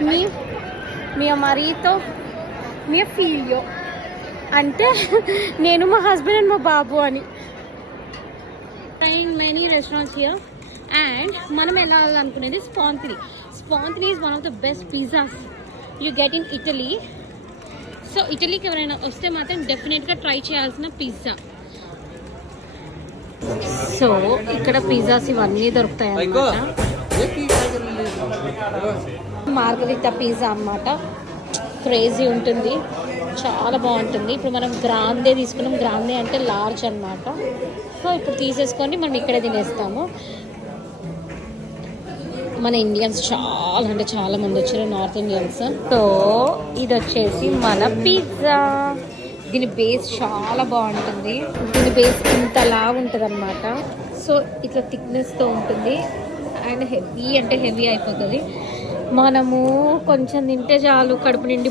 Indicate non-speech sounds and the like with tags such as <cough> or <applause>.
మీ mio marito mio figlio అంటే <laughs> నేను మా హస్బెండ్ అండ్ మా బాబు అని. Train many restaurants here and మనం వెళ్ళాలనుకునేది Spontini Spontini is one of the best pizzas you get in Italy so ఇటలీకి ఎవరైనా వస్తే మాత్రం డెఫినెట్గా ట్రై చేయాల్సిన పిజ్జా సో ఇక్కడ పిజ్జాస్ ఇవన్నీ దొరుకుతాయి అన్నమాట మార్గరితా పిజ్జా అన్నమాట. క్రేజీ ఉంటుంది. చాలా బాగుంటుంది. ఇప్పుడు మనం గ్రాందే తీసుకున్నాం. గ్రాందే అంటే లార్జ్ అన్నమాట. సో ఇప్పుడు తీసేసుకొని మనం ఇక్కడే తినేస్తాము. మన ఇండియన్స్ చాలా అంటే చాలా మంది వచ్చారు. నార్త్ ఇండియన్స్ సో ఇది వచ్చేసి మన పిజ్జా. దీని బేస్ చాలా బాగుంటుంది. దీని బేస్ ఇంతలా ఉంటుంది అనమాట సో ఇట్లా థిక్నెస్తో ఉంటుంది. అండ్ హెవీ అంటే హెవీ అయిపోతుంది. మనము కొంచెం తింటే చాలు కడుపు నిండి